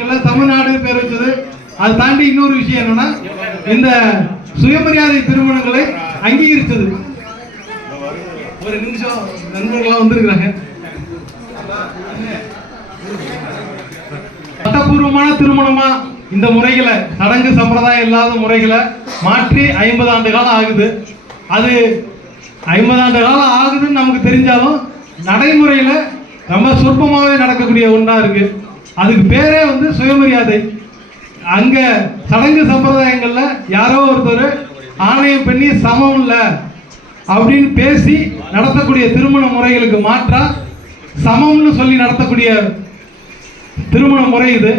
தமிழ்நாடு பேர் வச்சது. அதை தாண்டி இன்னொரு விஷயம் என்னன்னா, இந்த சுயமரியாதை திருமணங்களை அங்கீகரிச்சது. ஒரு நிமிஷம், நண்பர்களாம் வந்திருக்கிறாங்க. சட்டப்பூர்வமான திருமணமா இந்த முறைகளை, சடங்கு சம்பிரதாயம் இல்லாத முறைகளை மாற்றி 50 ஆண்டு காலம் ஆகுது. அது 50 ஆண்டு காலம் ஆகுதுன்னு நமக்கு தெரிஞ்சாலும் நடைமுறையில ரொம்ப சொற்பமாகவே நடக்கக்கூடிய ஒன்றா இருக்கு. அதுக்கு பேரே வந்து சுயமரியாதை. அங்க சடங்கு சம்பிரதாயங்கள்ல யாரோ ஒருத்தர் ஆணையம் பண்ணி சமம் இல்லை அப்படின்னு பேசி நடத்தக்கூடிய திருமண முறைகளுக்கு மாற்றா சமம்னு சொல்லி நடத்தக்கூடிய திருமண முறை இது.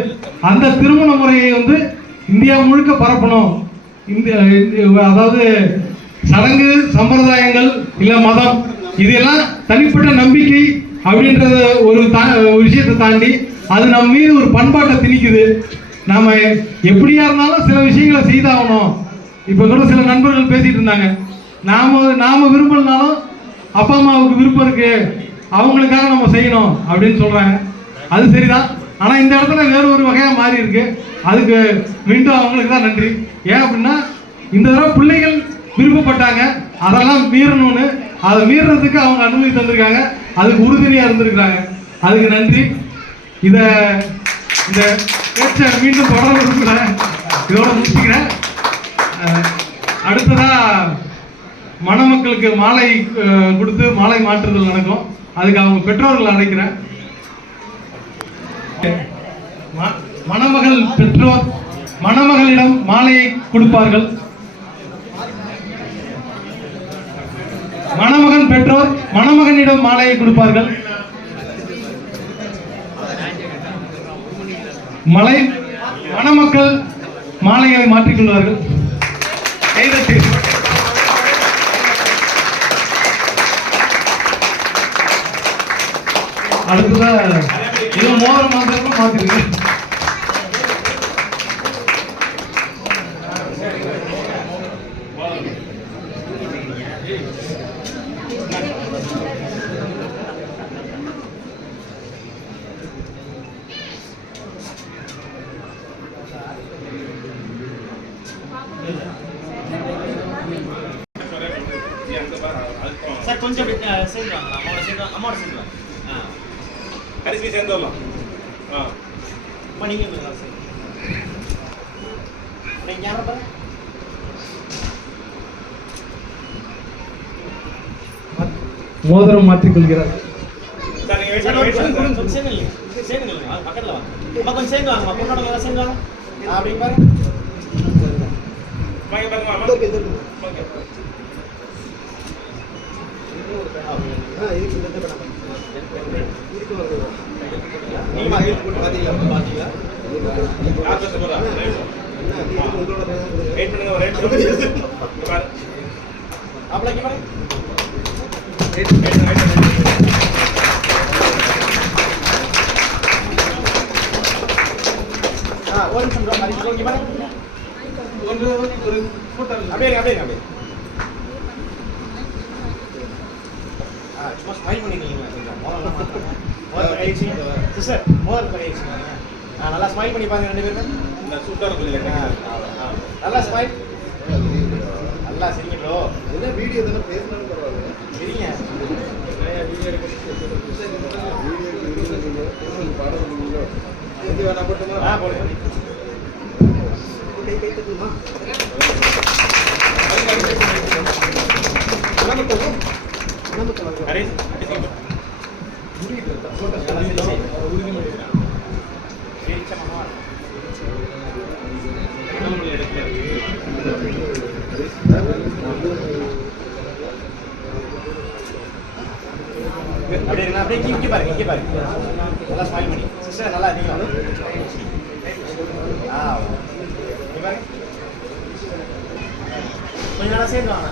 அந்த திருமண முறையை வந்து இந்தியா முழுக்க பரப்பணும். அதாவது சடங்கு சம்பிரதாயங்கள் இல்ல மதம் இதெல்லாம் தனிப்பட்ட நம்பிக்கை அப்படின்றத ஒரு விஷயத்தை தாண்டி அது நம்ம மீது ஒரு பண்பாட்டை திணிக்குது. நாம எப்படியா இருந்தாலும் சில விஷயங்களை செய்தாகணும். இப்ப கூட சில நண்பர்கள் பேசிட்டு இருந்தாங்க, நாம விரும்பலனாலும் அப்பா அம்மாவுக்கு விருப்பம் இருக்கு, அவங்களுக்காக நம்ம செய்யணும் அப்படின்னு சொல்றாங்க. அது சரிதான். ஆனா இந்த இடத்துல வேற ஒரு வகையா மாறி இருக்கு. அதுக்கு மீண்டும் அவங்களுக்கு தான் நன்றி. ஏன் அப்படின்னா, இந்த தடவை பிள்ளைகள் விருப்பப்பட்டாங்க, அதெல்லாம் மீறணும்னு, அதை மீறதுக்கு அவங்க அனுமதி தந்திருக்காங்க. அதுக்கு உறுதுணையா இருந்திருக்கிறாங்க. அதுக்கு நன்றி. இந்த பேச்சை மீண்டும் தொடர விரும்புகிறேன். இதோட முடிச்சுக்கிறேன். அடுத்ததா மணமக்களுக்கு மாலை கொடுத்து மாலை மாற்றுதல் நடக்கும். அதுக்கு அவங்க பெற்றோர்கள் அழைக்கிறேன். மணமகள் பெற்றோர் மணமகளிடம் மாலையை கொடுப்பார்கள். மணமகன் பெற்றோர் மணமகனிடம் மாலையை கொடுப்பார்கள். மணமக்கள் மாலையை மாற்றிக்கொள்வார்கள். அடுத்ததா இது மோதிரம் மாத்திரம் மாத்திருக்கு. சார் கொஞ்சம் சேர்ந்து வாங்க, அம்மாவோட சேர்ந்து வாங்க. கடைசி சேர்ந்து வரலாம். நீங்க மோதிரம் மாற்றிக்கொள்கிறார். பக்கத்துல வாங்க, கொஞ்சம் சேர்ந்து வாங்க, பொண்ணோட சேர்ந்து வாங்க. அப்படிங்க பாருங்க. சும்மா ஸ்மைல் பண்ணிக்கிறீங்களா? சிஸ்டர் மோதல் பண்ணிடுச்சுங்க. நல்லா ஸ்மைல் பண்ணி பாருங்க ரெண்டு பேருமே. நல்லா ஸ்மைல், நல்லா சிரிங்கோ. என்ன வீடியோ தானே, பேசினாலும் பரவாயில்ல. சரிங்க, வீடியோ வேணா போட்டுமா? போடுங்க. கை தட்டுமா? அப்படியே இங்கே பாருங்க. நல்லா ஸ்மைல் பண்ணி சிஸ்டர், நல்லா இருக்கீங்களா? கொஞ்சம் நல்லா சேர்ந்து வாங்க.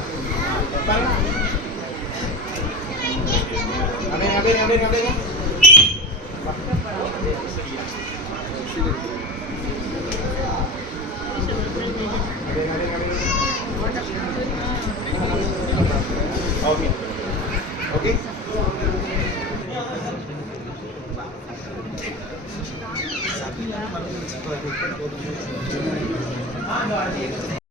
அப்படியே ஓகே. போதும்